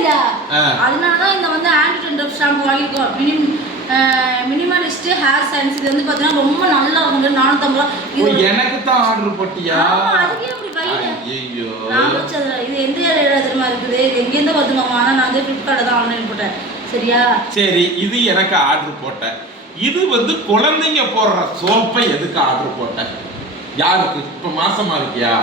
இல்ல. அதனாலதான் இந்த வந்து ஆன்டி டென்ட்ரஃப் ஷாம்பு வாங்கிருக்கோம். Minimalist hair science. இது வந்து பாத்தீங்கன்னா ரொம்ப நல்லா இருக்கும். 450 ரூபாய். எனக்கு தான் ஆர்டர் போட்டியா? அதுக்கே அப்படி வைங்க. ஐயோ, நான் வச்சது இது எந்த ஏரியால தெரியுமா இருக்குது? எங்க இருந்து வருதுமாமா? ஆனா நான் வந்து ஃபிளிப்கார்ட்ல தான் ஆன்லைன் போட்டேன். சரியா? சரி, இது எனக்கு ஆர்டர் போட்டேன். இது வந்து குழந்தைங்க போடுற சோப்பை எதுக்கு ஆர்டர் போட்டேன்? யாருக்கு? இப்ப மாசமா இருக்கியா?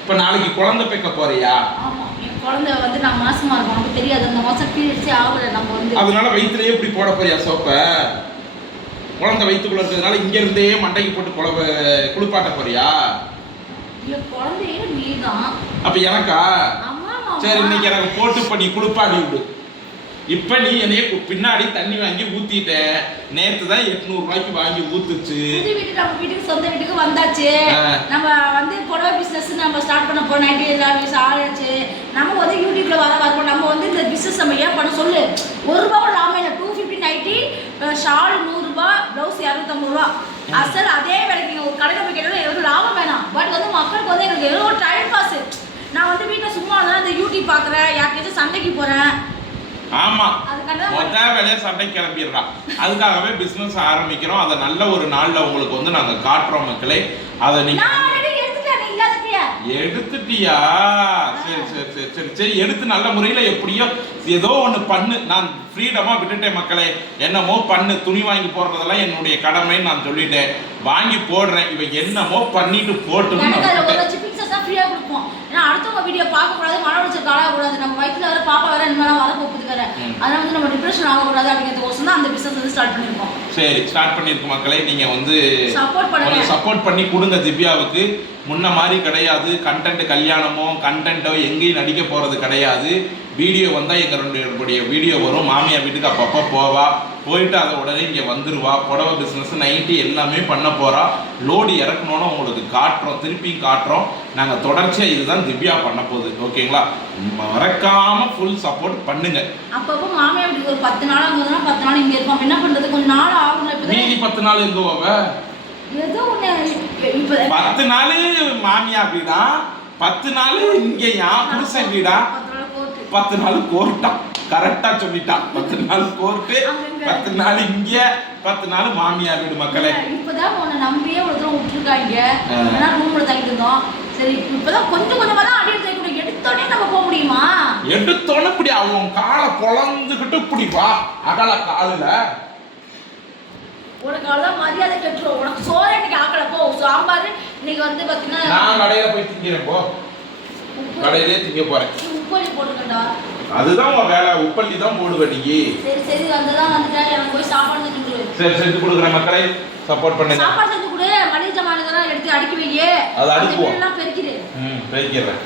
இப்ப நாளைக்கு குழந்தை பெக்க போறியா? ஆமா, என் குழந்தை வந்து நான் மாசமா இருக்கோம். நமக்கு தெரியாது, அந்த மாசம் பீரியட்ஸே ஆகல. நம்ம வந்து அதனால வயிற்றுலயே இப்படி போட போறியா சோப்பை? குழந்தை வயிற்றுக்குள்ள இருக்கிறதுனால இங்க இருந்தே மண்டைக்கு போட்டு குளிப்பாட்ட போறியா? என் குழந்தையே நீதான். அப்ப எனக்கா? சரி, இன்னைக்கு எனக்கு போட்டு பண்ணி குளிப்பாடி விடு. இப்ப நீ என்னைய பின்னாடி தண்ணி வாங்கி ஊத்திட்ட. நேத்து தான் 800 ரூபாய்க்கு வாங்கி ஊத்துச்சு. புது வீட்டுக்கு, நம்ம வீட்டுக்கு சொந்த வீட்டுக்கு வந்தாச்சு. நம்ம வந்து புடவை பிசினஸ் நம்ம ஸ்டார்ட் பண்ண போறோம். 90 எல்லாமே ஆயாச்சு. நம்ம வந்து யூடியூப்ல வரப்போம். நம்ம வந்து இந்த பிசினஸ் நம்ம ஏன் பண்ண சொல்லு. 1 ரூபாய் லாபம் இல்லை. 250 நைட்டி, ஷால் 100 ரூபாய், பிளவுஸ் 250 ரூபாய். அசல் அதே வேலைக்கு ஒரு கடைக்கு போய் கேட்டாலும் எவ்வளவு லாபம் வேணாம். பட் வந்து மக்களுக்கு வந்து எங்களுக்கு எவ்வளோ டைம் பாஸ். நான் வந்து வீட்டில் சும்மா தான் இந்த யூடியூப் பார்க்குறேன். யாருக்காச்சும் சண்டைக்கு போறேன். ஆமா, மொத்த வேலையை சண்டை கிளம்பிடுறான். அதுக்காகவே பிசினஸ் ஆரம்பிக்கிறோம். அதை நல்ல ஒரு நாள்ல உங்களுக்கு வந்து நாங்க காட்டுறோம் மக்களே. அதை நீங்க எடுத்துட்டியா? சரி சரி சரி சரி சரி, எடுத்து நல்ல முறையில எப்படியோ ஏதோ ஒண்ணு பண்ணு. நான் ஃப்ரீடமா விட்டுட்டேன் மக்களே. என்னமோ பண்ணு. துணி வாங்கி போடுறதெல்லாம் என்னுடைய கடமைன்னு நான் சொல்லிட்டேன். வாங்கி போடுறேன். இவ என்னமோ பண்ணிட்டு போட்டு ஃப்ரீயா கொடுப்போம். ஏன்னா அடுத்தவங்க வீடியோ பார்க்க கூடாது, மன உளைச்சல் ஆகக்கூடாது. நம்ம வயிற்றுல வேற பாப்பா வேற இனிமேல் வர போகுது வேற. அதனால வந்து நம்ம டிப்ரெஷன் ஆகக்கூடாது அப்படிங்கிறதுக்கோசம் தான் அந்த பிசினஸ் வந்து ஸ்டார்ட் பண்ணிருக்கோம். சரி, ஸ்டார்ட் பண்ணிருக்கோம் மக்களே. நீங்க வந்து சப்போர்ட் பண்ணி கொடுங்க திவ்யாவுக்கு. முன்ன மாதிரி கிடையாது. கண்டென்ட் கல்யாணமோ கண்டென்ட்டோ எங்கேயும் நடிக்க போறது கிடையாது. வீடியோ வந்தா எங்களுடைய வீடியோ வரும். மாமியார் வீட்டுக்கு அப்பப்போ போவா. போயிட்டு அதை உடனே இங்கே வந்துருவா. புடவை பிஸ்னஸ் நைட்டி எல்லாமே பண்ண போறா. லோடு இறக்கணும்னு உங்களுக்கு காட்டுறோம், திருப்பியும் காட்டுறோம். நாங்கள் தொடர்ச்சியாக இதுதான் திவ்யா பண்ண போகுது. ஓகேங்களா? மறக்காம ஃபுல் சப்போர்ட் பண்ணுங்க. அப்பப்போ மாமியார் வீட்டுக்கு ஒரு 10 நாள் ஆகுதுன்னா 10 நாள் இங்கே இருப்போம். என்ன பண்றது, கொஞ்சம் நாள் ஆகும். மீதி 10 நாள் எங்க போவ? ஏதோ ஒன்று 10 நாள் மாமியார் வீடா, 10 நாள் இங்கேயா புருஷன் வீடா? 10 நாள் கோர்ட்டா. கரெக்டா சொல்லிட்டான். 10 நாள் கோர்ட்டு, 10 நாள் இங்க, 10 நாள் மாமியார் வீடு மக்களே. இப்பதான் உன்னை நம்பியே ஒரு தூரம் விட்டுருக்காங்க. ஏன்னா ரூம்ல தங்கிட்டு இருந்தோம். சரி, இப்பதான் கொஞ்சம் கொஞ்சமா தான் அடி எடுத்து கூட. எடுத்தோடனே நம்ம போக முடியுமா? எடுத்தோடனே இப்படி அவன் காலை பொழந்துக்கிட்டு இப்படி வா அகல காலில். உனக்கு அவ்வளோதான் மரியாதை கட்டுரும். உனக்கு சோறு இன்னைக்கு ஆக்கல. போ, சாம்பார் இன்னைக்கு வந்து பார்த்தீங்கன்னா நான் கடையில போய் திங்கிறேன். போ, கடையிலே திங்க போறேன். உப்பள்ளி போட்டுக்கண்டா. அதுதான் உன் வேலை. உப்பள்ளி தான் போடுவேன் நீ. சரி சரி, வந்துதான் வந்துட்டேன். எனக்கு போய் சாப்பாடு செஞ்சு கொடு. சரி, செஞ்சு கொடுக்குறேன் மக்களே. சப்போர்ட் பண்ணுங்க. சாப்பாடு செஞ்சு கொடு. மளிகை ஜாமான் எடுத்து அடுக்கி வையே. அதை அடுக்குவோம். எல்லாம் பெருக்கிடு. பெருக்கிறேன்.